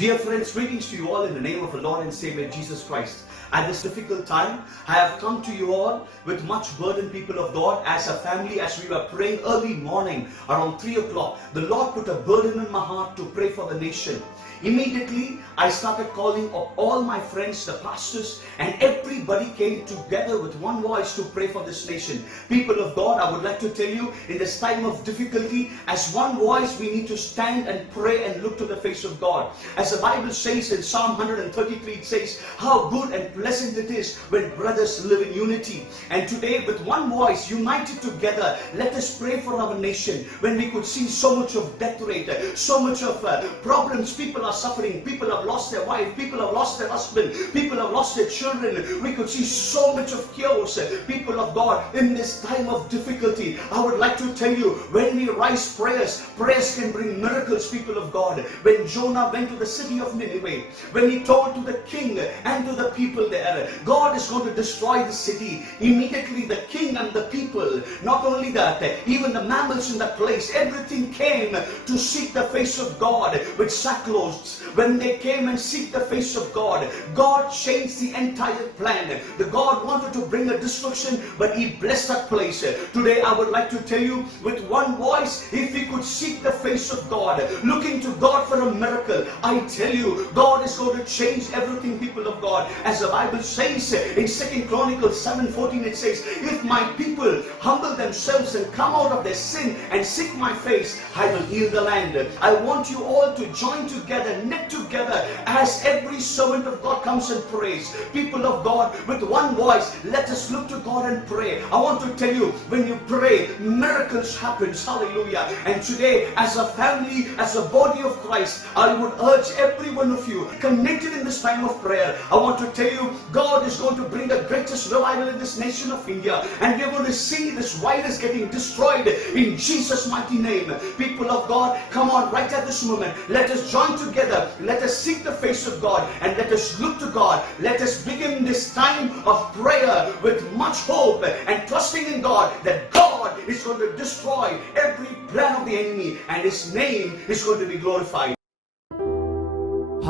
Dear friends, greetings to you all in the name of the Lord and Savior Jesus Christ. At this difficult time, I have come to you all with much burden, people of God, as a family, as we were praying early morning around 3 o'clock. The Lord put a burden in my heart to pray for the nation. Immediately, I started calling up all my friends, the pastors, and everybody came together with one voice to pray for this nation. People of God, I would like to tell you, in this time of difficulty, as one voice, we need to stand and pray and look to the face of God. As the Bible says in Psalm 133, it says, how good and pleasant it is when brothers live in unity. And today, with one voice, united together, let us pray for our nation. When we could see so much of death rate, so much of problems, people are suffering, people have lost their wife, people have lost their husband, people have lost their children. We could see so much of chaos. People of God, in this time of difficulty, I would like to tell you, when we rise prayers, prayers can bring miracles, people of God. When Jonah went to the city of Nineveh, when he told to the king and to the people there, God is going to destroy the city. Immediately the king and the people, not only that, even the mammals in that place, everything came to seek the face of God with sackcloth. When they came and seek the face of God, God changed the entire plan. The God wanted to bring a destruction, but He blessed that place. Today I would like to tell you, with one voice, if we could seek the face of God, looking to God for a miracle, I tell you, God is going to change everything, people of God. As the Bible says in 2 Chronicles 7:14, it says, if my people humble themselves and come out of their sin and seek my face, I will heal the land. I want you all to join together, knit together, as every servant of God comes and prays. People of God, with one voice, let us look to God and pray. I want to tell you, when you pray, miracles happen. Hallelujah. And today, as a family, as a body of Christ, I would urge every one of you connected in this time of prayer. I want to tell you, God is going to bring the greatest revival in this nation of India, and we're going to see this virus getting destroyed in Jesus' mighty name. People of God, come on, right at this moment, let us join together, let us seek the face of God, and let us look to God. Let us begin this time of prayer with much hope and trusting in God that God is going to destroy every plan of the enemy, and His name is going to be glorified.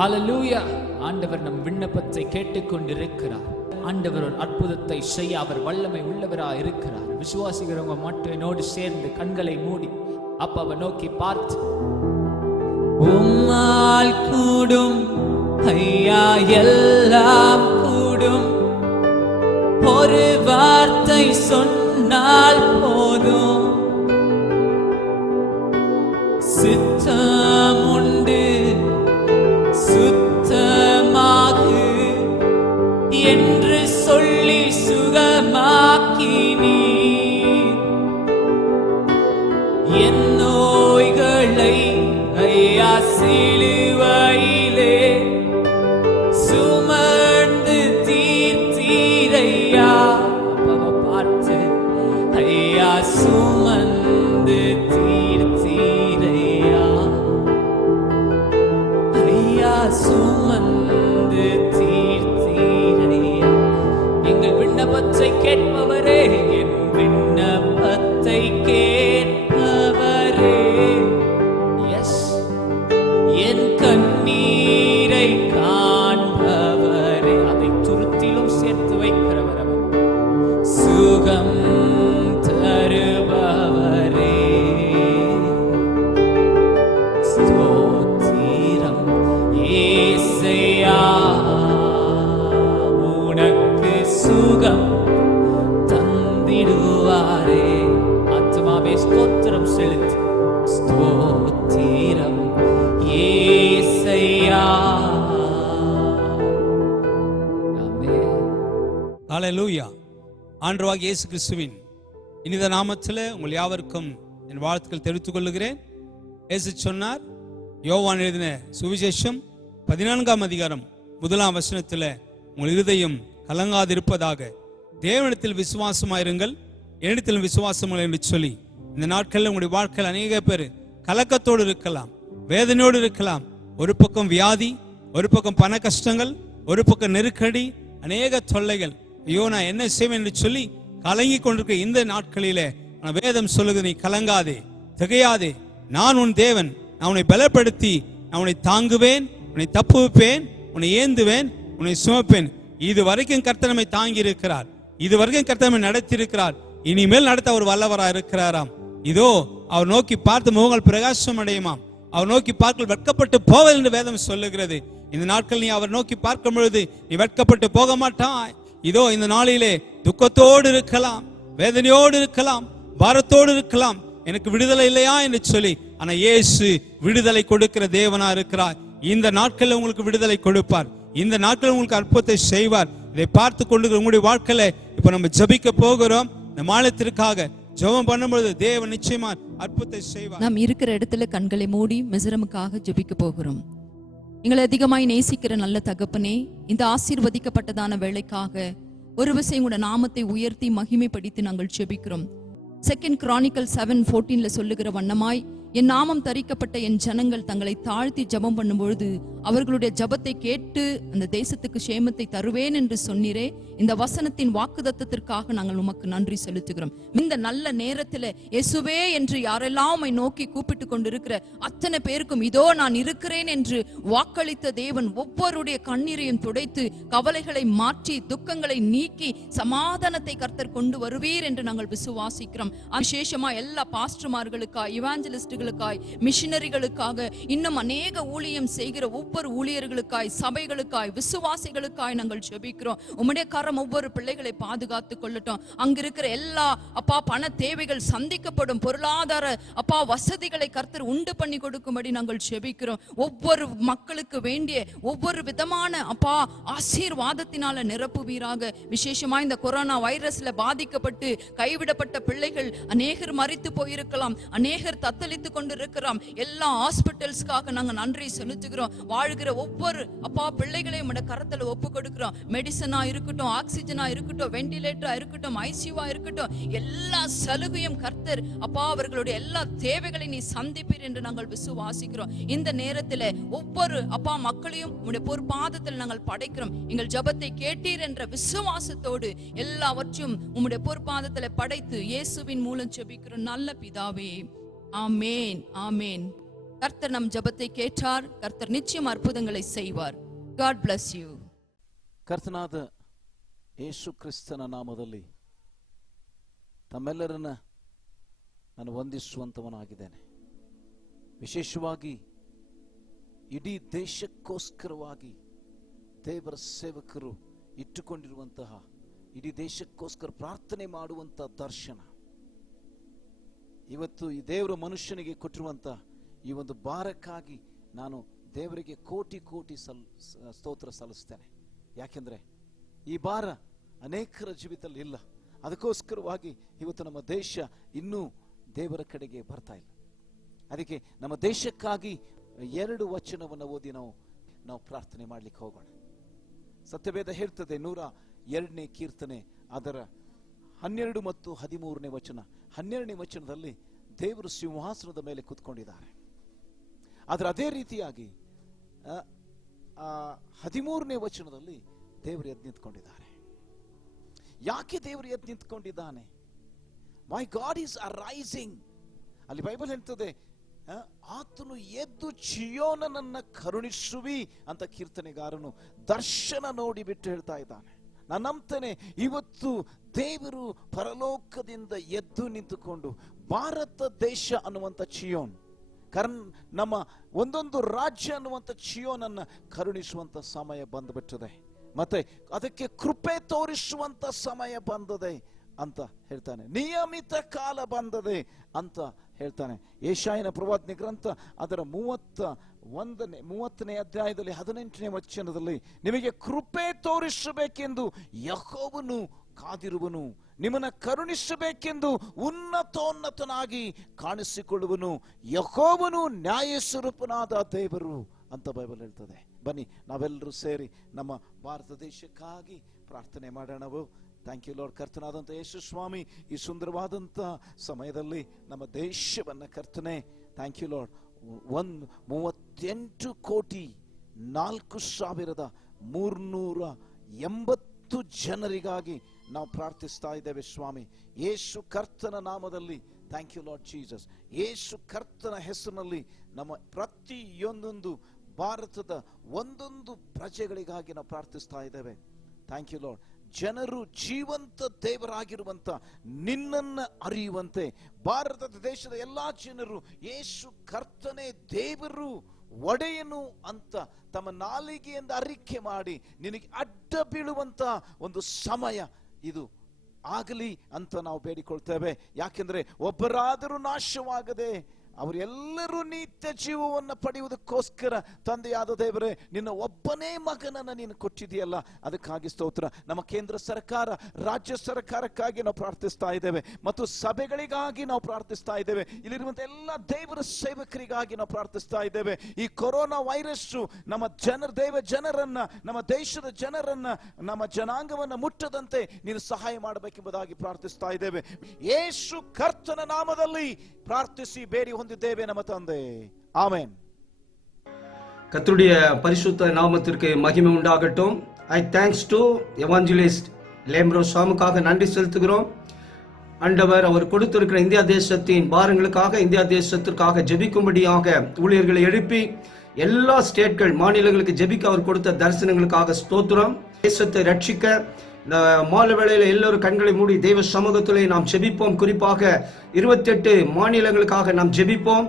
Hallelujah. ஆண்டவர் நம் விண்ணப்பத்தை கேட்டுக்கொண்டிருக்கிறார். ஆண்டவர் ஒரு அற்புதத்தை செய்ய அவர் வல்லமை உள்ளவராக இருக்கிறார். விசுவாசிக்கிறவங்க மட்டும் என்னோடு சேர்ந்து கண்களை மூடி அப்பாவை நோக்கி பார்த்து, உம்மால் கூடும் ஐயா, எல்லாம் கூடும், ஒரு வார்த்தை சொன்னால் போதும், சித்தம் உண்டு சுத்தமாகு என்று சொல்லி சுகமாக்கினீ என் நோய்களை ஐயா சிலுவையிலே சுமந்து தீர்த்தீரையா. அப்பாவை பார்த்து, ஐயா சுமந்து தீர்த்தீரையா, ஐயா சுமந்து தீர்த்தீரையா. எங்கள் விண்ணப்பத்தை கேட்பவரே, என் விண்ணப்பத்தை கேட்பவரே, எஸ், என் கண்ணீரை காண்பவரே, அதை துருத்திலும் சேர்த்து வைக்கிறவர் அவர், சுகம் தருபவரே, ஸ்தோத்திரம் ஏசையா, உனக்கு சுகம் தந்திடுவாரே. ஆத்மாவே ஸ்தோத்திரம் செலுத்து, ஸ்தோத்திரம் ஏசையா. ஆமென். ஹல்லேலூயா. ஆண்டவராகிய இயேசு கிறிஸ்துவின் இனித நாமத்தில் உங்கள் யாவருக்கும் என் வாழ்த்துக்கள் தெரிவித்துக் கொள்கிறேன். இயேசு சொன்னார், யோவான் எழுதின சுவிசேஷம் 14ஆம் அதிகாரம் 1ஆம் வசனத்தில், உங்கள் இருதயம் கலங்காதிருப்பதாக, தேவனிடத்தில் விசுவாசமாயிருங்கள், என்னிடத்தில் விசுவாசங்கள் என்று சொல்லி, இந்த நாட்களில் உங்களுடைய வாழ்க்கையில் அநேக பேர் கலக்கத்தோடு இருக்கலாம், வேதனையோடு இருக்கலாம். ஒரு பக்கம் வியாதி, ஒரு பக்கம் பண கஷ்டங்கள், ஒரு பக்கம் நெருக்கடி, அநேக தொல்லைகள். ஐயோ, நான் என்ன செய்வேன் என்று சொல்லி கலங்கி கொண்டிருக்க இந்த நாட்களிலே வேதம் சொல்லுது, நீ கலங்காதே, திகையாதே, நான் உன் தேவன், நான் உன்னை பலப்படுத்தி நான் உன்னை தாங்குவேன், உன்னை தப்புவிப்பேன், உன்னை ஏந்துவேன், உன்னை சுமப்பேன். இது வரைக்கும் கர்த்தர் நம்மை தாங்கி இருக்கிறார், இது வரைக்கும் கர்த்தர் நம்மை நடத்தி இருக்கிறார், இனிமேல் நடத்த அவர் வல்லவரா இருக்கிறாராம். இதோ அவர் நோக்கி பார்த்து முகங்கள் பிரகாசம் அடையுமாம், அவர் நோக்கி பார்க்க வெட்கப்பட்டு போவதில்லை என்று வேதம் சொல்லுகிறது. இந்த நாட்கள் நீ அவர் நோக்கி பார்க்கும் பொழுது நீ வெட்கப்பட்டு போக மாட்டாய். இதோ இந்த நாளிலே துக்கத்தோடு இருக்கலாம், வேதனையோடு இருக்கலாம், பாரத்தோடு இருக்கலாம், எனக்கு விடுதலை இல்லையா என்று சொல்லி. ஆனா இயேசு விடுதலை கொடுக்கிற தேவனா இருக்கிறார். இந்த நாட்களில் உங்களுக்கு விடுதலை கொடுப்பார், இந்த நாட்களில் உங்களுக்கு அற்புதத்தை செய்வார். இதை பார்த்து கொண்டு உங்களுடைய வாழ்க்கையில இப்ப நம்ம ஜெபிக்க போகிறோம். இந்த மாநிலத்திற்காக ஜெபம் பண்ணும்போது தேவன் நிச்சயமா அற்புதத்தை செய்வார். நாம் இருக்கிற இடத்துல கண்களை மூடி மிஸ்ரமுக்காக ஜெபிக்க போகிறோம். எங்களை அதிகமாய் நேசிக்கிற நல்ல தகப்பனே, இந்த ஆசீர்வதிக்கப்பட்டதான வேளைக்காக ஒரு விஷயம் கூட நாமத்தை உயர்த்தி மகிமைப்படுத்தி நாங்கள் ஜெபிக்கிறோம். 2 Chronicles 7:14 சொல்லுகிற வண்ணமாய், என் நாமம் தரிக்கப்பட்ட என் ஜனங்கள் தங்களை தாழ்த்தி ஜெபம் பண்ணும்பொழுது அவர்களுடைய ஜெபத்தை கேட்டு அந்த தேசத்துக்கு சேமத்தை தருவேன் என்று சொன்னீரே. இந்த வசனத்தின் வாக்குதத்தத்திற்காக நாங்கள் உமக்கு நன்றி செலுத்துகிறோம். இந்த நல்ல நேரத்தில் இயேசுவே என்று யாரெல்லாம் உம்மை நோக்கி கூப்பிட்டு கொண்டிருக்கிற அத்தனை பேருக்கும் இதோ நான் இருக்கிறேன் என்று வாக்களித்த தேவன் ஒவ்வொருடைய கண்ணீரையும் துடைத்து கவலைகளை மாற்றி துக்கங்களை நீக்கி சமாதானத்தை கர்த்தர் கொண்டு வருவீர் என்று நாங்கள் விசுவாசிக்கிறோம். விசேஷமா எல்லா பாஸ்டர்மார்களுக்காய், இவாஞ்சலிஸ்டுகளுக்காய், மிஷனரிகளுக்காக, இன்னும் அநேக ஊழியம் செய்கிற ஒவ்வொரு ஊழியர்களுக்காய், சபைகளுக்காய், விசுவாசிகளுக்காய் நாங்கள் ஜெபிக்கிறோம். உம்முடைய கரம் ஒவ்வொரு பிள்ளைகளை பாதுகாத்துக் கொள்ளட்டும். அங்கிருக்கிற எல்லா அப்பா பண தேவைகள் சந்திக்கப்படும், பொருளாதார அப்பா வசதிகளை கர்த்தர் உண்டு பண்ணி கொடுக்கும்படி நாங்கள் ஜெபிக்கிறோம். ஒவ்வொரு மக்களுக்கு வேண்டிய ஒவ்வொரு விதமான அப்பா ஆசீர்வாதத்தினால நிரப்புவீராக. விசேஷமா இந்த கொரோனா வைரஸ்ல பாதிக்கப்பட்டு கைவிடப்பட்ட பிள்ளைகள் அநேகர் மரித்து போயிருக்கலாம், அநேகர் தத்தளித்து கொண்டிருக்கிறோம். எல்லா ஹாஸ்பிட்டல்ஸ்க்காக நாங்க நன்றி செலுத்துகிறோம். வாழ்கிற ஒவ்வொரு அப்பா பிள்ளைகளையும் உம்முடைய கரத்துல ஒப்பு கொடுக்கிறோம். மெடிசனா இருக்கட்டும், ஆக்சிஜனா இருக்கட்டும், வெண்டிலேட்டரா இருக்கட்டும், ஐசியூவா இருக்கட்டும், எல்லா சலுகையும் கர்த்தர் அப்பா அவர்களுடைய எல்லா தேவைகளை நீ சந்திப்பீர் என்று நாங்கள் விசுவாசிக்கிறோம். இந்த நேரத்தில் ஒவ்வொரு அப்பா மக்களையும் உம்முடைய பொற்பாதத்தில் நாங்கள் படைக்கிறோம். எங்கள் ஜெபத்தை கேட்டீர் என்ற விசுவாசத்தோடு எல்லாவற்றையும் உம்முடைய பொற்பாதத்தில் படைத்து இயேசுவின் மூலம் ஜெபிக்கிறோம் நல்ல பிதாவே. ஆமேன், ஆமேன். கர்த்தர் நம் ஜெபத்தை கேட்டார். கர்த்தர் நிச்சயம் அற்புதங்களை செய்வார். God bless you. ಕರ್ತನಾದ ಯೇಸು ಕ್ರಿಸ್ತನ ನಾಮದಲ್ಲಿ ತಮ್ಮೆಲ್ಲರನ್ನ ನಾನು ವಂದಿಸುವಂತವನಾಗಿದ್ದೇನೆ. ವಿಶೇಷವಾಗಿ ಇಡೀ ದೇಶಕ್ಕೋಸ್ಕರವಾಗಿ ದೇವರ ಸೇವಕರು ಇಟ್ಟುಕೊಂಡಿರುವಂತಹ, ಇಡೀ ದೇಶಕ್ಕೋಸ್ಕರ ಪ್ರಾರ್ಥನೆ ಮಾಡುವಂತಹ ದರ್ಶನ, ಇವತ್ತು ಈ ದೇವರ ಮನುಷ್ಯನಿಗೆ ಕೊಟ್ಟಿರುವಂತ ಈ ಒಂದು ಭಾರಕ್ಕಾಗಿ ನಾನು ದೇವರಿಗೆ ಕೋಟಿ ಕೋಟಿ ಸ್ತೋತ್ರ ಸಲ್ಲಿಸ್ತೇನೆ. ಯಾಕೆಂದ್ರೆ ಈ ಭಾರ ಅನೇಕರ ಜೀವಿತದಲ್ಲಿ ಇಲ್ಲ. ಅದಕ್ಕೋಸ್ಕರವಾಗಿ ಇವತ್ತು ನಮ್ಮ ದೇಶ ಇನ್ನೂ ದೇವರ ಕಡೆಗೆ ಬರ್ತಾ ಇಲ್ಲ. ಅದಕ್ಕೆ ನಮ್ಮ ದೇಶಕ್ಕಾಗಿ 2 ವಚನವನ್ನು ಓದಿ ನಾವು ಪ್ರಾರ್ಥನೆ ಮಾಡ್ಲಿಕ್ಕೆ ಹೋಗೋಣ. ಸತ್ಯವೇದ ಹೇಳ್ತದೆ 102ನೇ ಕೀರ್ತನೆ ಅದರ 12 ಮತ್ತು 13ನೇ ವಚನ. 12ನೇ ವಚನದಲ್ಲಿ ದೇವರು ಸಿಂಹಾಸನದ ಮೇಲೆ ಕೂತ್ಕೊಂಡಿದ್ದಾರೆ. ಆದ್ರೆ ಅದೇ ರೀತಿಯಾಗಿ 13ನೇ ವಚನದಲ್ಲಿ ದೇವರು ಎದ್ದು ನಿಂತ್ಕೊಂಡಿದ್ದಾರೆ. ಯಾಕೆ ದೇವರು ಎದ್ದು ನಿಂತ್ಕೊಂಡಿದ್ದಾನೆ? ಮೈ ಗಾಡ್ ಈಸ್ ಅರೈಸಿಂಗ್. ಅಲ್ಲಿ ಬೈಬಲ್ ಹೇಳ್ತದೆ, ಆತನು ಎದ್ದು ಚಿಯೋನನನ್ನ ಕರುಣಿಸುವಿ ಅಂತ ಕೀರ್ತನೆಗಾರನು ದರ್ಶನ ನೋಡಿ ಬಿಟ್ಟು ಹೇಳ್ತಾ ಇದ್ದಾನೆ. ನಾನು ನಂಬ್ತೇನೆ ಇವತ್ತು ದೇವರು ಪರಲೋಕದಿಂದ ಎದ್ದು ನಿಂತುಕೊಂಡು ಭಾರತ ದೇಶ ಅನ್ನುವಂಥ ಚಿಯೋನ್, ನಮ್ಮ ಒಂದೊಂದು ರಾಜ್ಯ ಅನ್ನುವಂಥ ಚಿಯೋನನ್ನ ಕರುಣಿಸುವಂತ ಸಮಯ ಬಂದುಬಿಟ್ಟಿದೆ. ಮತ್ತೆ ಅದಕ್ಕೆ ಕೃಪೆ ತೋರಿಸುವಂತ ಸಮಯ ಬಂದದೆ ಅಂತ ಹೇಳ್ತಾನೆ. ನಿಯಮಿತ ಕಾಲ ಬಂದದೆ ಅಂತ ಹೇಳ್ತಾನೆ. ಯೆಶಾಯನ ಪ್ರವಾದನೆ ಗ್ರಂಥ ಅದರ 30ನೇ ಅಧ್ಯಾಯದಲ್ಲಿ 18ನೇ ವಚನದಲ್ಲಿ, ನಿಮಗೆ ಕೃಪೆ ತೋರಿಸಬೇಕೆಂದು ಯೆಹೋವನು ಕಾದಿರುವನು, ನಿಮ್ಮನ್ನ ಕರುಣಿಸಬೇಕೆಂದು ಉನ್ನತೋನ್ನತನಾಗಿ ಕಾಣಿಸಿಕೊಳ್ಳುವನು, ಯೆಹೋವನು ನ್ಯಾಯ ಸ್ವರೂಪನಾದ ದೇವರು ಅಂತ ಬೈಬಲ್ ಹೇಳ್ತದೆ. ಬನ್ನಿ ನಾವೆಲ್ಲರೂ ಸೇರಿ ನಮ್ಮ ಭಾರತ ದೇಶಕ್ಕಾಗಿ ಪ್ರಾರ್ಥನೆ ಮಾಡೋಣ. Thank you lord. ಕರ್ತನಾದಂಥ ಯೇಸು ಸ್ವಾಮಿ, ಈ ಸುಂದರವಾದಂಥ ಸಮಯದಲ್ಲಿ ನಮ್ಮ ದೇಶವನ್ನ ಕರ್ತನೆ, ಥ್ಯಾಂಕ್ ಯು ಲಾರ್ಡ್, 38,4,380 ಜನರಿಗಾಗಿ ನಾವು ಪ್ರಾರ್ಥಿಸ್ತಾ ಇದ್ದೇವೆ ಸ್ವಾಮಿ. ಯೇಸು ಕರ್ತನ ನಾಮದಲ್ಲಿ ಥ್ಯಾಂಕ್ ಯು ಲಾರ್ಡ್ ಜೀಸಸ್. ಯೇಸು ಕರ್ತನ ಹೆಸರಿನಲ್ಲಿ ನಮ್ಮ ಪ್ರತಿಯೊಂದೊಂದು ಭಾರತದ ಒಂದೊಂದು ಪ್ರಜೆಗಳಿಗಾಗಿ ನಾವು ಪ್ರಾರ್ಥಿಸ್ತಾ ಇದ್ದೇವೆ. Thank you lord. ಜನರು ಜೀವಂತ ದೇವರಾಗಿರುವಂತ ನಿನ್ನನ್ನು ಅರಿಯುವಂತೆ ಭಾರತದ ದೇಶದ ಎಲ್ಲಾ ಜನರು ಯೇಸು ಕರ್ತನೇ ದೇವರು ಒಡೆಯನು ಅಂತ ತಮ್ಮ ನಾಲಿಗೆಯಿಂದ ಅರಿಕೆ ಮಾಡಿ ನಿನಗೆ ಅಡ್ಡ ಬೀಳುವಂತ ಒಂದು ಸಮಯ ಇದು ಆಗಲಿ ಅಂತ ನಾವು ಬೇಡಿಕೊಳ್ತೇವೆ. ಯಾಕೆಂದ್ರೆ ಒಬ್ಬರಾದರೂ ನಾಶವಾಗದೆ ಅವರೆಲ್ಲರೂ ನಿತ್ಯ ಜೀವವನ್ನು ಪಡೆಯುವುದಕ್ಕೋಸ್ಕರ ತಂದೆಯಾದ ದೇವರೇ ನಿನ್ನ ಒಬ್ಬನೇ ಮಗನನ್ನು ನೀನು ಕೊಟ್ಟಿದೆಯಲ್ಲ, ಅದಕ್ಕಾಗಿ ಸ್ತೋತ್ರ. ನಮ್ಮ ಕೇಂದ್ರ ಸರ್ಕಾರ, ರಾಜ್ಯ ಸರ್ಕಾರಕ್ಕಾಗಿ ನಾವು ಪ್ರಾರ್ಥಿಸ್ತಾ ಇದ್ದೇವೆ ಮತ್ತು ಸಭೆಗಳಿಗಾಗಿ ನಾವು ಪ್ರಾರ್ಥಿಸ್ತಾ ಇದ್ದೇವೆ. ಇಲ್ಲಿರುವಂತಹ ಎಲ್ಲ ದೇವರ ಸೇವಕರಿಗಾಗಿ ನಾವು ಪ್ರಾರ್ಥಿಸ್ತಾ ಇದ್ದೇವೆ. ಈ ಕೊರೋನಾ ವೈರಸ್ ನಮ್ಮ ದೇವ ಜನರನ್ನ, ನಮ್ಮ ದೇಶದ ಜನರನ್ನ, ನಮ್ಮ ಜನಾಂಗವನ್ನು ಮುಟ್ಟದಂತೆ ನೀನು ಸಹಾಯ ಮಾಡಬೇಕೆಂಬುದಾಗಿ ಪ್ರಾರ್ಥಿಸ್ತಾ ಇದ್ದೇವೆ. ಯೇಸು ಕರ್ತನ ನಾಮದಲ್ಲಿ ಪ್ರಾರ್ಥಿಸಿ ಬೇಡಿ ಹೊಂದಿದ್ದೇವೆ ನಮ್ಮ ತಂದೆ. ஆமென். கர்த்தருடைய பரிசுத்த நாமத்திற்கு மகிமை உண்டாகட்டும். ஐ தேங்க்ஸ் டு எவாஞ்சலிஸ்ட் லேம்ரோ சாமுக்காக நன்றி செலுத்துகிறோம். ஆண்டவர் அவர் கொடுத்திருக்கிற இந்தியா தேசத்தின் பாரங்களுக்காக, இந்தியா தேசத்திற்காக ஜெபிக்கும்படியாக ஊழியர்களை எழுப்பி எல்லா ஸ்டேட்கள், மாநிலங்களுக்கு ஜெபிக்க அவர் கொடுத்த தரிசனங்களுக்காக ஸ்தோத்திரம். தேசத்தை ரட்சிக்க இந்த மாலை வேளையில எல்லோரும் கண்களை மூடி தெய்வ சமூகத்திலே நாம் ஜெபிப்போம். குறிப்பாக 28 மாநிலங்களுக்காக நாம் ஜெபிப்போம்.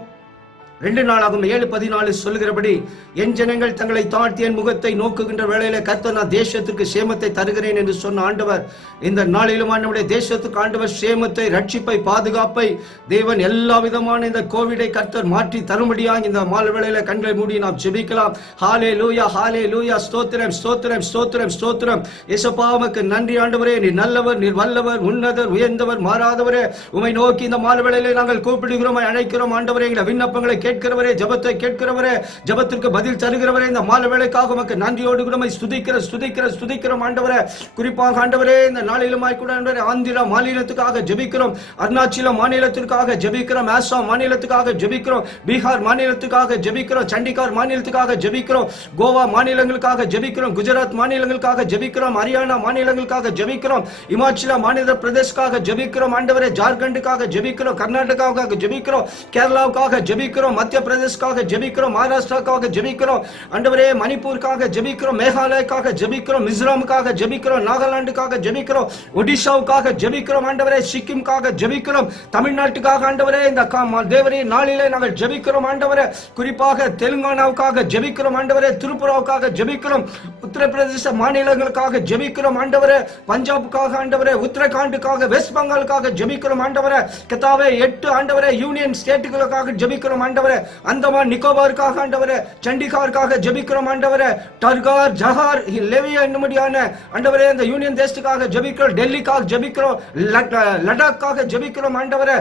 2 நாளாகும் 7:14 சொல்லுகிறபடி, என் ஜனங்கள் தங்களை தாழ்த்தி என் முகத்தை நோக்குகின்ற வேளையில கர்த்தர் நான் தேசத்திற்கு சேமத்தை தருகிறேன் என்று சொன்ன ஆண்டவர், இந்த நாளிலும் நம்முடைய தேசத்துக்கு ஆண்டவர் சேமத்தை, ரட்சிப்பை, பாதுகாப்பை தேவன் எல்லா விதமான இந்த கோவிடை கர்த்தர் மாற்றி தரும்படியாக இந்த மாலை வேளையில கண்களை மூடி நாம் ஜெபிக்கலாம். ஹalleluya, ஹalleluya, ஸ்தோத்திரம், ஸ்தோத்திரம், ஸ்தோத்திரம், ஸ்தோத்திரம். இயேசுப்பா உமக்கு நன்றி ஆண்டவரே. நீர் நல்லவர், நீர் வல்லவர், உன்னதர், உயர்ந்தவர், மாறாதவரே. உம்மை நோக்கி இந்த மாலை வேளையில நாங்கள் கூப்பிடுகிறோம், அழைக்கிறோம் ஆண்டவரே. எங்கள் விண்ணப்பங்களை கேட்கிறவரே, ஜெபத்தை கேட்கிறவரே, ஜெபத்திற்கு பதில் தருகிறவரே, இந்த மாலை வேளைக்காக உமக்கு நன்றியோடு கூட ஸ்துதிக்கிறோம் ஆண்டவரே. குறிப்பாக ஆண்டவரே இந்த நாளிலுமாய் கூட ஆண்டவரே ஆந்திர மாநிலத்துக்காக ஜெபிக்கிறோம், அருணாச்சல மாநிலத்திற்காக ஜெபிக்கிறோம், ஆசாம் மாநிலத்துக்காக ஜெபிக்கிறோம், பீகார் மாநிலத்துக்காக ஜெபிக்கிறோம், சண்டிகார் மாநிலத்துக்காக ஜெபிக்கிறோம், கோவா மாநிலங்களுக்காக ஜெபிக்கிறோம், குஜராத் மாநிலங்களுக்காக ஜெபிக்கிறோம், ஹரியானா மாநிலங்களுக்காக ஜெபிக்கிறோம், இமாச்சல மாநில பிரதேசக்காக ஜெபிக்கிறோம் ஆண்டவரே, ஜார்க்கண்டுக்காக ஜெபிக்கிறோம், கர்நாடகாவுக்காக ஜெபிக்கிறோம், கேரளாவுக்காக ஜெபிக்கிறோம், மத்திய பிரதேசக்காக ஜெபிக்கிறோம், மகாராஷ்டிராவுக்காக ஜெபிக்கிறோம் ஆண்டவரே, மணிப்பூருக்காக ஜெபிக்கிறோம், மேகாலயாவுக்காக ஜெபிக்கிறோம், மிசோரமுக்காக ஜெபிக்கிறோம், நாகாலாந்துக்காக ஜெபிக்கிறோம், ஒடிஷாவுக்காக ஜெபிக்கிறோம் ஆண்டவரே, சிக்கிமுக்காக ஜெபிக்கிறோம், தமிழ்நாட்டுக்காக ஆண்டவரே இந்த தேவரே நாளிலே நாங்கள் ஜெபிக்கிறோம் ஆண்டவரே. குறிப்பாக தெலுங்கானாவுக்காக ஜெபிக்கிறோம் ஆண்டவரே, திரிபுராவுக்காக ஜெபிக்கிறோம், உத்தரப்பிரதேச மாநிலங்களுக்காக ஜெபிக்கிறோம் ஆண்டவரே, பஞ்சாபுக்காக ஆண்டவரே, உத்தரகாண்டுக்காக, வெஸ்ட் பெங்காலுக்காக ஜெபிக்கிறோம் ஆண்டவரே. கர்த்தாவே 8 ஆண்டவரே யூனியன் ஸ்டேட்டுகளுக்காக ஜெபிக்கிறோம் ஆண்டவரே, அந்தமான் நிக்கோபாருக்காக ஆண்டவரே, சண்டிகாருக்காக ஜெபிக்கிறோம் ஆண்டவரே, டர்கார், ஜஹார், லெவியா என்னும்படியான ஆண்டவரே இந்த யூனியன் தேசத்துக்காக ஜெபிக்கிறோம், டெல்லிக்காக ஜெபிக்கிறோம், லடாக்காக ஜெபிக்கிறோம் ஆண்டவரே,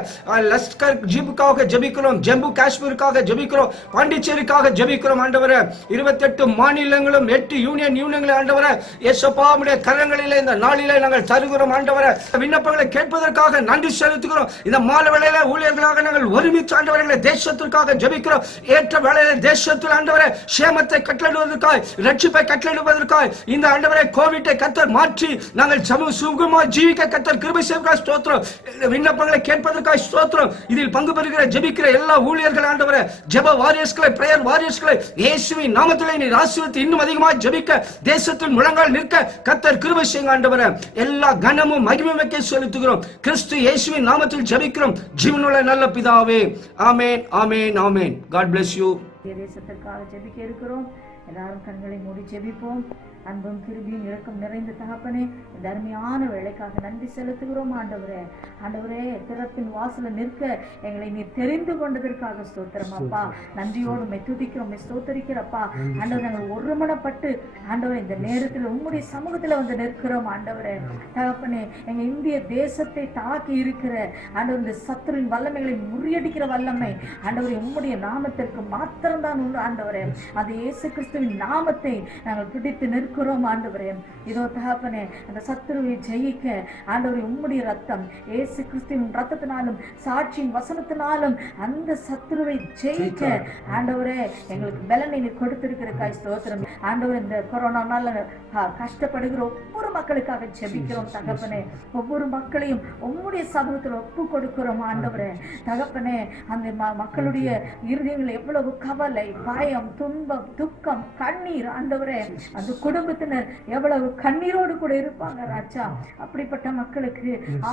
லஷ்கர் ஜிபுக்காக ஜெபிக்கிறோம், ஜம்மு காஷ்மீருக்காக ஜெபிக்கிறோம், பாண்டிச்சேரிக்காக ஜெபிக்கிறோம் ஆண்டவரே. 28 மாநிலங்களும் 8 யூனியன்களை ஆண்டவரே இயேசுப்பா உம்முடைய கரங்களிலே இந்த நாளிலே நாங்கள் தருகிறோம் ஆண்டவரே. விண்ணப்பங்களை கேட்பதற்காக நன்றி செலுத்துகிறோம். இந்த மாலை வேளையிலே ஊழியர்களாக நாங்கள் ஒருமித்து ஆண்டவரே தேசத்திற்காக ஜெபிக்கிறோம். ஏற்ற வேளையிலே தேசத்தில் ஆண்டவரே சேமத்தை கட்டளையிடுவதற்காய், ரட்சிப்பை கட்டளையிடுவதற்காய் இந்த ஆண்டவரே கோவிட்டை கர்த்தர் மாற்றி நாங்கள் சுகமாய் ஜீவிக்க கர்த்தர் கிருபை செய்வதற்காய் ஸ்தோத்திரம். விண்ணப்பங்களை கேட்பதற்காய் ஸ்தோத்திரம். இதில் பங்கு பெறுகிற ஜெபிக்கிற எல்லா ஊழியர்கள் ஆண்டவரே, ஜெப வாரியர்ஸ்களை, பிரேயர் வாரியர்ஸ்களை இயேசுவின் நாமத்திலே நீர் ஆசீர்வதித்து இன்னும் அதிகமாக ஜெபிக்க, தேசத்தில் முழங்கால் நிற்க கர்த்தர் கிருபை செய்யுங்க ஆண்டவரே. எல்லா கனமும் மகிமைக்கு செலுத்துகிறோம். கிறிஸ்து இயேசுவின் நாமத்தில் ஜெபிக்கிறோம் ஜீவனுள்ள நல்ல பிதாவே. ஆமென், ஆமென், ஆமென். God bless you. தேசத்திற்காக ஜெபிக்க இருக்கிறோம். எல்லாரும் கண்களை மூடி ஜெபிப்போம். அன்பும் கிருபையும் இரக்கம் நிறைந்த தகப்பனே, இந்த அருமையான வேலைக்காக நன்றி செலுத்துகிறோம் ஆண்டவரே. ஆண்டவரே திறப்பின் வாசல நிற்க எங்களை நீர் தெரிந்து கொண்டதற்காக ஸ்தோத்திரம் அப்பா. நன்றியோடு மை துதிக்கிறோம், மை ஸ்தோத்தரிக்கிறப்பா ஆண்டவர். நாங்கள் ஒருமனப்பட்டு ஆண்டவரே இந்த நேரத்தில் உம்முடைய சமூகத்தில் வந்து நிற்கிறோம் ஆண்டவரே. தகப்பனே எங்க இந்திய தேசத்தை தாக்கி இருக்கிற ஆண்டவர் இந்த சத்துருவின் வல்லமைகளை முறியடிக்கிற வல்லமை ஆண்டவரே உம்முடைய நாமத்திற்கு மாத்திரம்தான் உண்டு ஆண்டவரே. அது இயேசு கிறிஸ்து கிறிஸ்துவின் நாமத்தை நாங்கள் பிடித்து நிற்கிறோம் ஆண்டவரே. இதோ தகப்பனே, அந்த சத்துருவை ஜெயிக்க ஆண்டவரே உம்முடைய ரத்தம், இயேசு கிறிஸ்துவின் ரத்தத்தினாலும் சாட்சியின் வசனத்தினாலும் அந்த சத்துருவை ஜெயிக்க ஆண்டவரே எங்களுக்கு பலனை நீர் கொடுத்திருக்கிற ஸ்தோத்திரம் ஆண்டவரே. இந்த கொரோனானால கஷ்டப்படுகிற ஒவ்வொரு மக்களுக்காக ஜெபிக்கிறோம் தகப்பனே. ஒவ்வொரு மக்களையும் உம்முடைய சமூகத்தில் ஒப்பு கொடுக்கிறோம் ஆண்டவரே. தகப்பனே, அந்த மக்களுடைய இருதயங்கள் எவ்வளவு கவலை, பயம், துன்பம், துக்கம், கண்ணீர் ஆண்டவரே, அந்த குடும்பத்தினர் எவ்வளவு கண்ணீரோடு கூட இருப்பாங்க ராஜா. அப்படிப்பட்ட மக்களுக்கு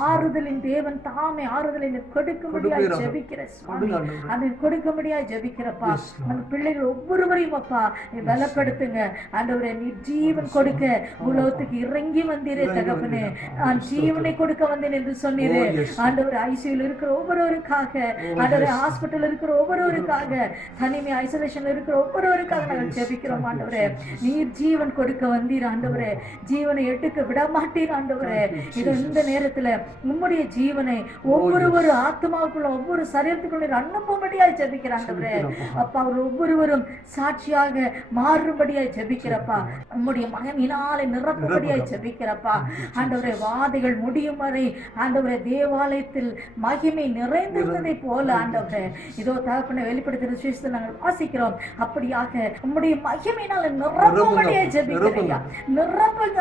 ஆறுதலின் தேவன் தாமே ஆறுதலை கொடுக்க முடியாது ஜெபிக்கிற சுவாமி, அதை கொடுக்க முடியாது ஜெபிக்கிறப்பா. அந்த பிள்ளைகள் ஒவ்வொருவரையும் அப்பா பலப்படுத்துங்க ஆண்டவரே. நீ ஜீவன் கொடுக்க உலகத்துக்கு இறங்கி வந்தீரே தகப்பனே. நான் ஜீவனை கொடுக்க வந்தேன் என்று சொன்னீரே ஆண்டவரே. ஐசியூல இருக்கிற ஒவ்வொருவருக்காக ஆண்டவரே, ஹாஸ்பிட்டல் இருக்கிற ஒவ்வொருவருக்காக, தனிமை ஐசோலேஷன்ல இருக்கிற ஒவ்வொருவருக்காக நாங்கள் ஜெபிக்கிறோம் ஆண்டவரே. நீர் ஜீவன் கொடுக்க வந்தீர் ஆண்டவரே. ஜீவனை எடுக்க விட மாட்டீர் ஆண்டவரே. இது இந்த நேரத்துல உம்முடைய ஜீவனை ஒவ்வொரு ஆத்மாவுக்குள்ள ஒவ்வொரு சரீரத்துக்குள்ள அனுப்பும்படியாய் ஜெபிக்கிறார் ஆண்டவரே. அப்பா, அவர் ஒவ்வொருவரும் சாட்சியாக மாறும்படியாய் ஜெபிக்கிறப்பா. உம்முடைய மகிமையினாலே நிரப்பும்படியாய் ஜெபிக்கிறப்பா ஆண்டவரே. வாதைகள் முடியும் வரை ஆண்டவரே தேவாலயத்தில் மகிமை நிறைந்திருந்ததை போல ஆண்டவரே இதோ தகப்பனை வெளிப்படுத்துகிற விசேஷத்தை நாங்கள் வாசிக்கிறோம். அப்படியாக உம்முடைய மகிமையினால நிரப்பும்படியாய் ஜெபிக்கிறேன். நிரப்புங்க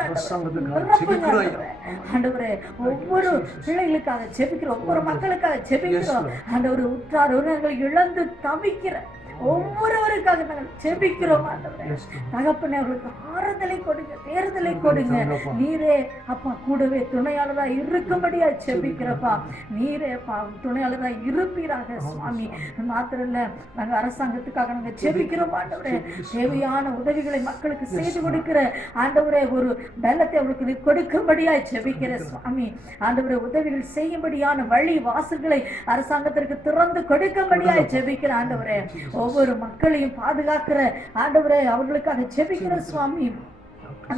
ஆண்டவரே. ஒவ்வொரு பிள்ளைகளுக்காக ஜெபிக்கிறோம், ஒவ்வொரு மக்களுக்காக ஜெபிக்கிறோம் ஆண்டவரே. உற்றார் உறவினர்கள் இழந்து தவிக்கிற ஒவ்வொருவருக்காக நாங்கள் ஜெபிக்கிறோம் ஆண்டவரே. தகப்பனே, அவர்களுக்கு ஆறுதலை கொடுங்க, தேர்தலை கொடுங்க. நீரே அப்பா கூடவே துணையாளரா இருக்கும்படியா ஜெபிக்கிறப்பா. நீரே அப்பா துணையாளரா இருப்பீராக சுவாமி. மாத்திரம் இல்ல, நாங்க அரசாங்கத்துக்காக நாங்க ஜெபிக்கிறோம் ஆண்டவரே. தேவையான உதவிகளை மக்களுக்கு செய்து கொடுக்கிற ஆண்டவரே ஒரு பலத்தை அவர்களுக்கு கொடுக்கும்படியா ஜெபிக்கிற சுவாமி. ஆண்டவரே, உதவிகள் செய்யும்படியான வழி வாசல்களை அரசாங்கத்திற்கு திறந்து கொடுக்கும்படியா ஜெபிக்கிற ஆண்டவரே. ஒவ்வொரு மக்களையும் பாதுகாக்கிற ஆண்டவரே அவர்களுக்காக ஜெபிக்கிற சுவாமி.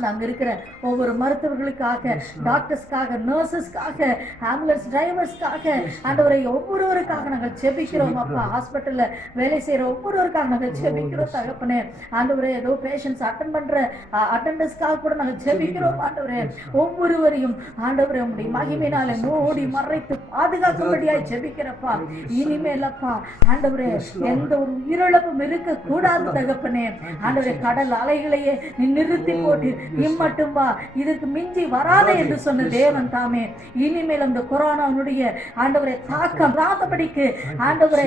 அங்க இருக்கிற ஒவ்வொரு மருத்துவர்களுக்காக, டாக்டர்ஸ்க்காக, நர்சஸ்க்காக, ஆம்புலன்ஸ் டிரைவர்ஸ்க்காக ஆண்டவரை ஒவ்வொருவருக்காக நாங்கள் ஜெபிக்கிறோம் அப்பா. ஹாஸ்பிட்டல்ல வேலை செய்யற ஒவ்வொருவருக்காக நாங்கள் ஜெபிக்கிறோம் தகப்பனே. ஆண்டவரே, ஏதோ பேஷண்ட்ஸ் அட்டெண்ட் பண்ற அட்டெண்டர்ஸ்க்காக கூட நாங்கள் ஜெபிக்கிறோம் ஆண்டவரே. ஒவ்வொருவரையும் ஆண்டவரே உம்முடைய மகிமையினால மூடி மறைத்து பாதுகாக்கும்படியாய் ஜெபிக்கிறப்பா. இனிமேல் அப்பா ஆண்டவரே எந்த ஒரு உயிரிழப்பும் இருக்க கூடாது தகப்பனே. ஆண்டவரே, கடல் அலைகளையே நீ நிறுத்தி போட்டு இம்மட்டும் வா, இதற்கு மிஞ்சி வராதே என்று சொன்ன தேவன் தாமே இனிமேல் அந்த கொரோனாவுடைய ஆண்டவரை தாக்கம் ராதபடிக்கு ஆண்டவரே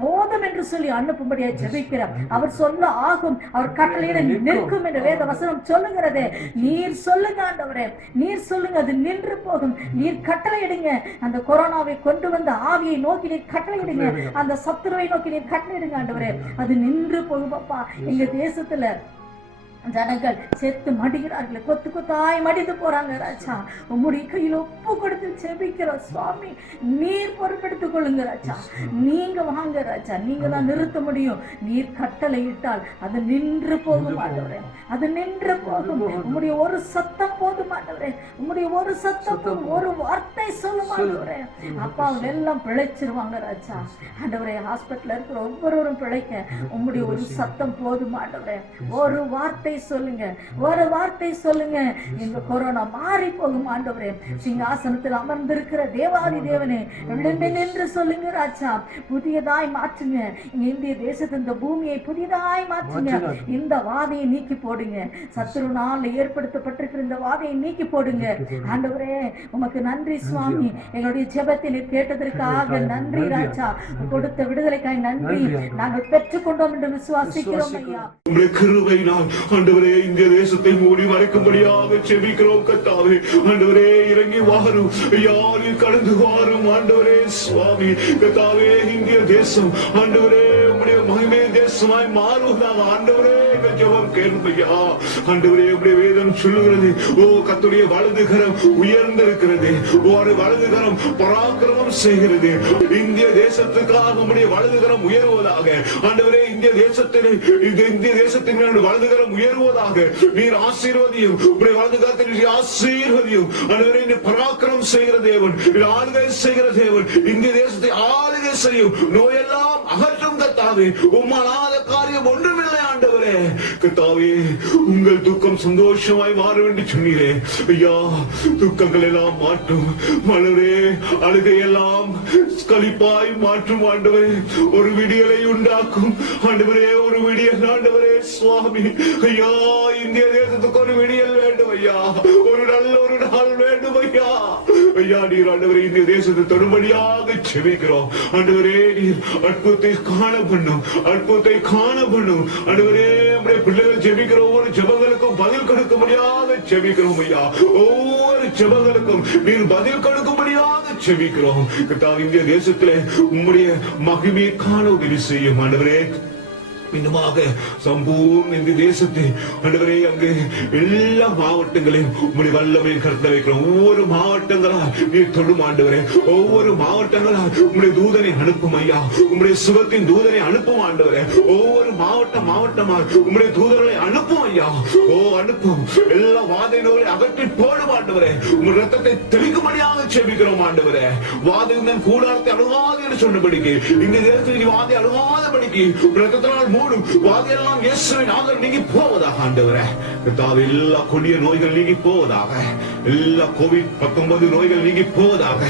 போதும் என்று சொல்லி அனுப்பும்படியா ஜெபிக்கிறார். அவர் சொல்ல ஆகும், அவர் கட்டளையிட நிற்கும் என்று வேத வசனம் சொல்லுகிறதே. நீர் சொல்லுங்க ஆண்டவரே, நீர் சொல்லுங்க, அது நின்று போகும். நீர் கட்டளையிடுங்க. அந்த கொரோனாவை கொண்டு வந்த ஆவியை நோக்கி நீர் கட்டளையிடுங்க. அந்த சத்துருவை நோக்கி நீர் கட்டளையிடுங்க ஆண்டவரே. அது நின்று போகும் அப்பா. எங்க தேசத்துல ஜனங்கள் செத்து மடிகிறார்கள், கொத்து கொத்தாய் மடித்து போறாங்க ராஜா. உம்முடைய கையில் ஒப்பு கொடுத்து ஜெபிக்கிறோம் சுவாமி. நீர் பொறுப்பெடுத்துக் கொள்ளுங்க ராஜா. நீங்க வாங்க ராஜா, நீங்க தான் நிறுத்த முடியும். நீர் கட்டளை இட்டால் அது நின்று போகும் ஆண்டவரே, அது நின்று போகும். உம்முடைய ஒரு சத்தம் போதும் ஆண்டவரே, உம்முடைய ஒரு சத்தம், ஒரு வார்த்தை சொல்லும் ஆண்டவரே. அப்பா அவங்க எல்லாம் பிழைச்சிருவாங்க ராஜா. ஆண்டவரே, ஹாஸ்பிட்டல்ல இருக்கிற ஒவ்வொருவரும் பிழைக்க உம்முடைய ஒரு சத்தம் போதும் ஆண்டவரே. ஒரு வார்த்தை சொல்லுங்க, ஒரு வார்த்தை சொல்லுங்க. இந்த கொரோனா மாறி போகும் ஆண்டவரே. சிங்காசனத்தில் அமர்ந்திருக்கிற தேவாதி தேவனே என்று சொல்லுங்க ராஜா. புதியதாய் மாற்றுங்க இந்திய தேசத்து, இந்த பூமியை புதியதாய் மாற்றுங்க. இந்த வாதையை நீக்கி போடுங்க. சத்துருனால் ஏற்படுத்தப்பட்டிருக்கிற இந்த வாதையை நீக்கி போடுங்க ஆண்டவரே. உமக்கு நன்றி சுவாமி. எங்களுடைய ஜெபத்தை கேட்டதற்காக நன்றி ராஜா. கொடுத்த விடுதலைக்காய் நன்றி. நாங்கள் பெற்றுக்கொண்டோம் என்று விசுவாசிக்கிறோம் ஐயா. ஆண்டவரே, இந்திய தேசத்தை மூடி மறைக்கும்படியாக செபிக்கிறோம் கர்த்தாவே. ஆண்டவரே, இறங்கி வாரும், யாரையும் கடந்து வாரும் ஆண்டவரே சுவாமி. கர்த்தாவே, இந்திய தேசம் ஆண்டவரே உம்முடைய மகிமை தேசமாய் மாறுவதாக ஆண்டவரே எங்கள் ஜெபம் கேளுமையா. ஆண்டவரே, உம்முடைய வேதம் சொல்லுகிறது, ஓ கர்த்தருடைய வலதுகரம் உயர்ந்திருக்கிறது, ஒரு வலதுகரம் பராக்கிரமம் செய்கிறது. இந்திய தேசத்துக்காக உம்முடைய வலதுகரம் உயர்வதாக ஆண்டவரே. இந்திய தேசத்தின் வலதுகரம் உயர்வதாக நீர் ஆசீர்வதியும். உம்முடைய வலதுகரத்தில் ஆசீர்வதியும் ஆண்டவரே. பராக்கிரமம் செய்கிற தேவன், ஆளுகை செய்கிற தேவன், இந்திய தேசத்தை ஆளுகை செய்யும். நோயெல்லாம் அகற்றும் கர்த்தாவே. உம்மாலாத காரியம் ஒன்றுமில்லை ஆண்டவரே. ஆண்டவரே கர்த்தாவே உங்கள் துக்கம் சந்தோஷமாய் மாறும் என்று சொன்னீரே ஐயா. துக்கங்கள் எல்லாம் மாற்றும் ஆண்டவரே, அழுகையெல்லாம் களிப்பாய் மாற்றும் ஆண்டவரே. ஒரு விடியலை உண்டாக்கும் ஆண்டவரே, ஒரு விடியல் ஆண்டவரே சுவாமி. ஐயா, இந்திய தேசத்துக்கு ஒரு விடியல் வேண்டும் ஐயா, ஒரு நாள் வேண்டும் ஐயா. ஐயா நீர் ஆண்டவரே இந்திய தேசத்தை தொடும்படியாக செபிக்கிறோம் ஆண்டவரே. நீர் அற்புதத்தை காண பண்ணும், அற்புதத்தை காண பண்ணும் ஆண்டவரே. நம்முடைய பிள்ளைகள் ஜெபிக்கிற ஒவ்வொரு ஜெபங்களுக்கும் பதில் கொடுக்கும்படியாக செபிக்கிறோம் ஐயா. ஒவ்வொரு ஜெபங்களுக்கும் நீர் பதில் கொடுக்கும்படியாக செபிக்கிறோம் கர்த்தாவே. இந்திய தேசத்திலே உம்முடைய மகிமையை காண உதவி செய்யும் ஆண்டவரே. இன்னுமாக சம்பூர்ண இந்த தேசத்தை ஆண்டவரே அங்கு எல்லா மாவட்டங்களையும் உம்முடைய வல்லமை கருத்த வைக்கிறோம். ஒவ்வொரு மாவட்டங்களா நீர் தொடும் ஆண்டவரே, ஒவ்வொரு மாவட்டங்களா உம்முடைய தூதனை அனுப்பும் ஐயா, உம்முடைய சுகத்தின் தூதனை அனுப்பும் ஆண்டவரே. ஒவ்வொரு மாவட்டமா உம்முடைய தூதர்களை அனுப்பும் ஐயா. ஓ அனுப்பும், எல்லா வாதை நோயை அகற்றி போடும் ஆண்டவரே. உம்முடைய ரத்தத்தை தெளிக்கும்படியாக செபிக்கிறோம் ஆண்டவரே. வாதையின் கூடாரத்தை அணுகாது என்று சொன்னபடிக்கு இந்த தேசத்தில் வாதை அணுகாதபடிக்கு ரத்தத்தினால் வாதையெல்லாம் இயேசுவின் நாமத்தில் நீங்கி போவதாக ஆண்டவரே. கர்த்தாவே எல்லா கொடிய நோய்கள் நீங்கி போவதாக, எல்லா COVID-19 நோய்கள் நீங்கி போவதாக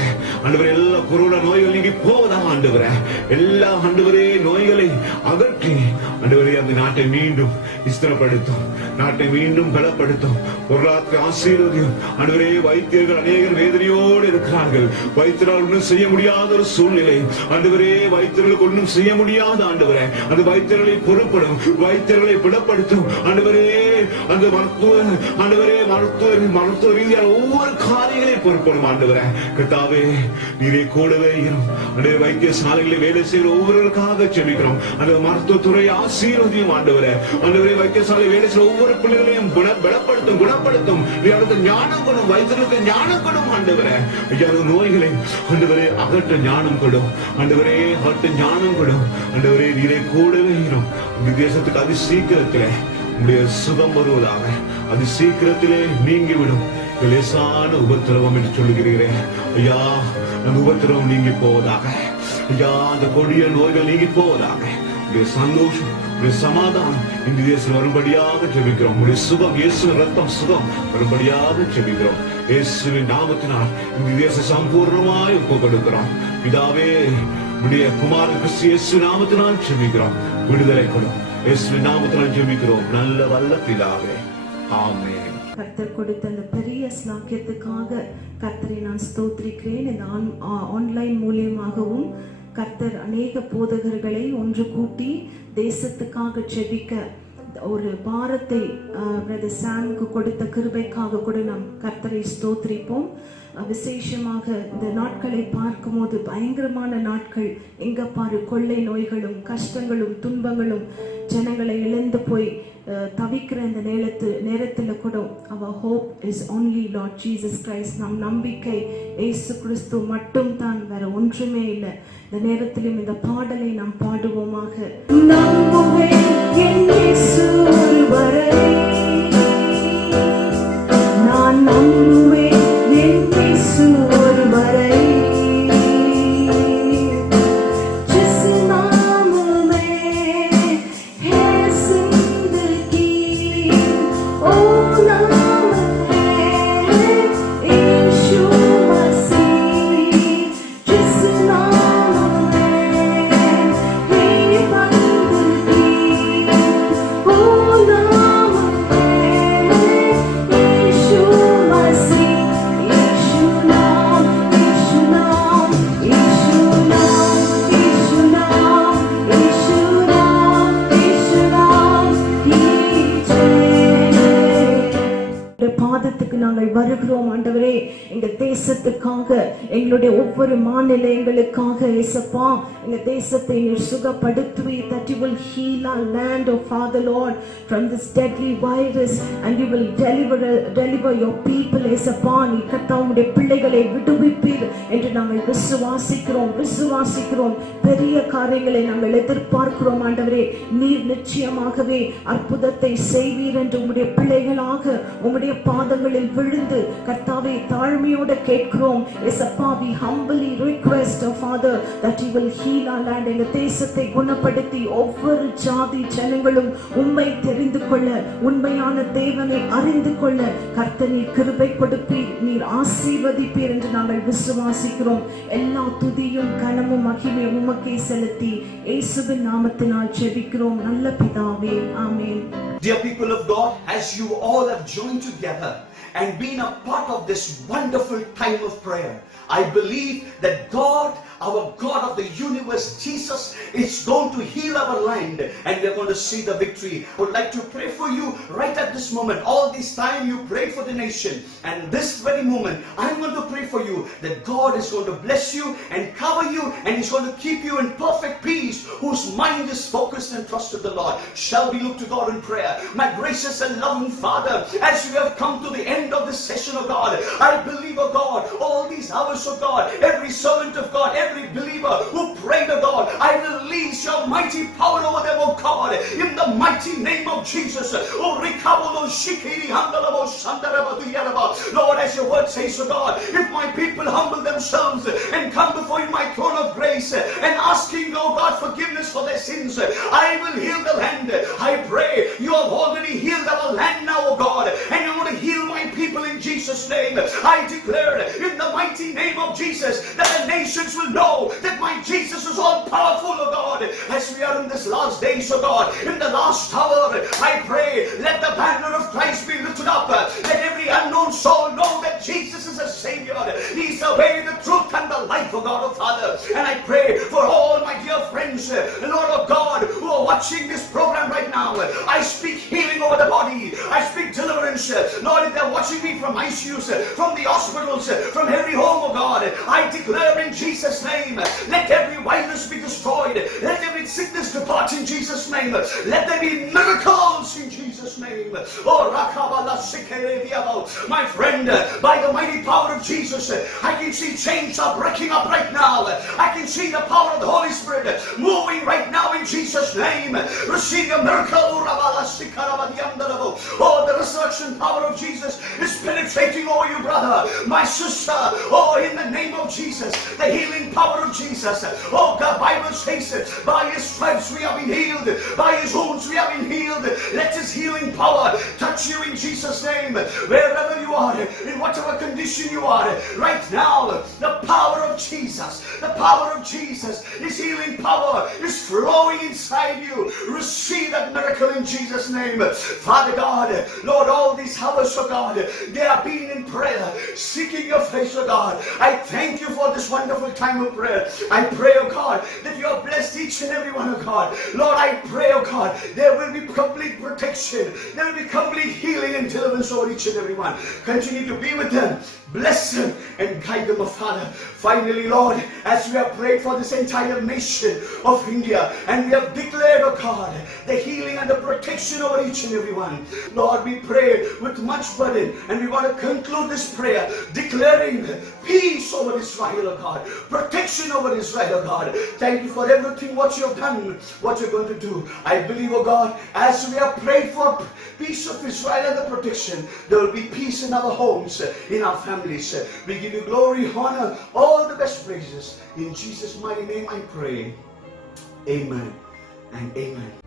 ஆண்டவரே, எல்லா கொரோனா நோய்கள் நீங்கி போவதாக ஆண்டவரே. எல்லா ஆண்டவரே நோய்களை அகற்றி ஆண்டவரே அந்த நாட்டை மீண்டும் ஸ்திரப்படுத்தும், நாட்டை மீண்டும் பலப்படுத்தும், பொருளாதார ஆசீர்வதியும் ஆண்டவரே. வைத்தியர்கள் அநேகர் வேதனையோடு இருக்கிறார்கள். வைத்தியரால் ஒன்றும் செய்ய முடியாத ஒரு சூழ்நிலை ஆண்டவரே. வைத்தியர்களுக்கு ஒன்றும் செய்ய முடியாத ஆண்டவரே. அந்த வைத்தியர்களை பொறுப்படும், வைத்தியர்களை புலப்படுத்தும் ஆண்டவரே. அந்த மருத்துவ ரீதியான ஒவ்வொரு காரியங்களையும் பொறுப்படும் ஆண்டவரே. கர்த்தாவே நீரே கூடவே இரும் ஆண்டவரே. வைத்தியசாலைகளில் வேலை செய்கிற ஒவ்வொருவருக்காக செபிக்கிறோம். அந்த மருத்துவத்துறை ஆசீர்வதியும் ஆண்டவரே. ஆண்டவரே வைத்தியசாலை வேலை செய்கிற ஒவ்வொரு பிள்ளைகளையும் பலப்படுத்தும், குணப்படுத்தும். ஞானம் கொடும், வைத்தியர்களுக்கு ஞானம் கொடும் ஆண்டவரே. ஐயா நோய்களை ஆண்டவரே அகற்ற ஞானம் கொடும் ஆண்டவரே, அகற்ற ஞானம் கொடும் ஆண்டவரே. நீரே கூடவே இரும். இந்த தேசத்துக்கு அதி சீக்கிரத்திலே உங்களுடைய சுகம் வருவதாக, அது சீக்கிரத்திலே நீங்கிவிடும். லேசான உபத்திரவம் என்று சொல்லுகிறீரே ஐயா, அந்த உபத்திரவம் நீங்கி போவதாக ஐயா. அந்த கொடிய நோய்கள் நீங்கி போவதாக. உங்களுடைய சந்தோஷம், உங்களுடைய சமாதானம் இந்த தேசம் வரும்படியாக ஜெபிக்கிறோம். உங்களுடைய சுகம், இயேசுவின் ரத்தம் சுகம் வரும்படியாக ஜெபிக்கிறோம். இயேசுவின் நாமத்தினால் இந்த தேசம் சம்பூர்ணமாய் ஒப்பு கொடுக்கிறோம் பிதாவே. உடைய குமாரன் கிறிஸ்து இயேசு நாமத்தினால் ஜெபிக்கிறோம். விடுதலை கொடும் இயேசுவின் நாமத்தினால் ஜெபிக்கிறோம் நல்ல வல்ல பிதாவே, ஆமென். கர்த்தர் கொடுத்த அந்த பெரிய ஸ்லாக்கியத்துக்காக கர்த்தரை நான் ஸ்தோத்திரிக்கிறேன். இந்த ஆன்லைன் மூலியமாகவும் கர்த்தர் அநேக போதகர்களை ஒன்று கூட்டி தேசத்துக்காக ஜெபிக்க ஒரு பாரத்தை பிரதர் சாமுக்கு கொடுத்த கிருபைக்காக கூட நாம் கர்த்தரை ஸ்தோத்திரிப்போம். விசேஷமாக இந்த நாட்களை பார்க்கும்போது பயங்கரமான நாட்கள், எங்க பாரு கொள்ளை நோய்களும் கஷ்டங்களும் துன்பங்களும் ஜனங்களை இழந்து போய் தவிக்கிற இந்த நேரத்தில் கூட our hope is only Lord Jesus Christ. நம் நம்பிக்கை இயேசு கிறிஸ்து மட்டும் தான், வேற ஒன்றுமே இல்லை. இந்த நேரத்திலும் இந்த பாடலை நாம் பாடுவோமாக. நம்புவேன் என் இயேசு ஒருவரை, நான் நம்புவேன் என் இயேசு ஒருவரை. நாங்கள் வருகிறோம் ஆண்டவரே. எங்கள் தேசத்துக்காக, எங்களுடைய ஒவ்வொரு மாநிலங்களுக்காக இயேசப்பா, எங்கள் தேசத்தை நீர் சுகப்படுத்துவி, that you will heal our land, oh Father Lord, from this deadly virus, and you will deliver your people இயேசப்பா. நீ கர்த்தாவுடைய பிள்ளைகளை விடுவிப்பீர் என்று நாங்கள் விசுவாசிக்கிறோம். பெரிய காரியங்களை நாங்கள் எதிர்பார்க்கிறோம் ஆண்டவரே. நீர் நிச்சயமாகவே அற்புதத்தை செய்வீர் என்று உம்முடைய பிள்ளைகளாக உம்முடைய பாதங்களில் விழுந்து கர்த்தாவே தாழ்மையோட கேட்கிறோம் எசப்பா. we humbly request Father that you will heal our land. எங்க தேசத்தை குணப்படுத்தி ஒவ்வொரு ஜாதி ஜனங்களும் உம்மை தெரிந்து கொள்ள, உண்மையான தேவனை அறிந்து கொள்ள கர்த்தர் நீர் கிருபை கொடுப்பீர், நீர் ஆசீர்வதிப்பீர் என்று நாங்கள் விசுவாசிக்கிறோம். எல்லா துதியும் கனமும் மகிமையும் உமக்கே செலுத்தி இயேசுவின் நாமத்தினால் ஜெபிக்கிறோம் நல்ல பிதாவே, ஆமென். Dear people of God, as you all have joined together and been a part of this wonderful time of prayer, I believe that God, our God of the universe, Jesus, is going to heal our land and we are going to see the victory. I would like to pray for you right at this moment. All this time you prayed for the nation, and this very moment I'm going to pray for you that God is going to bless you and cover you, and He's going to keep you in perfect peace, whose mind is focused and trusted the Lord. Shall we look to God in prayer? My gracious and loving Father, as we have come to the end of this session, of God, I believe, oh God, all these hours, oh God, every servant of God, every believer who prayed, oh God, I release your mighty power over them, oh God, in the mighty name of Jesus. Oh, Lord, as your word says, oh God, if my people humble themselves and come before you, my throne of grace, and asking, oh God, forgiveness for their sins, I will heal the land. I pray you have already healed our land now, oh God, and you want to heal my people in Jesus' name. I declare in the mighty name of Jesus that the nations will know that my Jesus is all powerful, oh God. As we are in this last days, oh God, in the last hour, I pray let the banner of Christ be lifted up. Let every unknown soul know that Jesus is a Savior. He's the way, the truth, and the life, oh God, oh Father. And I pray for all my dear friends, Lord of God, who are watching this program right now. I speak healing over the body. I speak deliverance. Lord, if they're watching me from ICUs, from the hospitals, from every home, oh God, I declare in Jesus' name, let every virus be destroyed. Let every sickness depart in Jesus' name. Let there be miracles in Jesus' name. Oh, my friend, by the mighty power of Jesus, I can see chains are breaking up right now. I can see the power of the Holy Spirit moving right now in Jesus' name. Receive a miracle. Oh, the resurrection power of Jesus is penetrating over you, brother, my sister. Oh, in the name of Jesus, the healing power of Jesus. Oh, God, Bible says, by His stripes we have been healed. By His wounds we have been healed. Let His healing power touch you in Jesus' name. Wherever you are, in whatever condition you are, right now, the power of Jesus, the power of Jesus, His healing power is flowing inside you. Receive that miracle in Jesus' name. Father God, Lord, all these hours, oh God, they have been in prayer, seeking your face, oh God. I thank you for this wonderful time of prayer. I pray, oh God, that you have blessed each and every one, oh God. Lord, I pray, oh God, there will be complete protection. There will be complete healing and deliverance over each and every one. Continue to be with them. Bless them and guide them, oh Father. Finally, Lord, as we have prayed for this entire nation of India, and we have declared, oh God, the healing and the protection over each and every one. Lord, we pray with much burden, and we want to conclude this prayer declaring peace over Israel, oh God, protection over Israel, oh God. Thank you for everything what you have done, what you're going to do. I believe, oh God, as we have prayed for peace of Israel and the protection, there will be peace in our homes, in our families. We give you glory, honor, all the best praises. In Jesus' mighty name I pray. Amen and amen.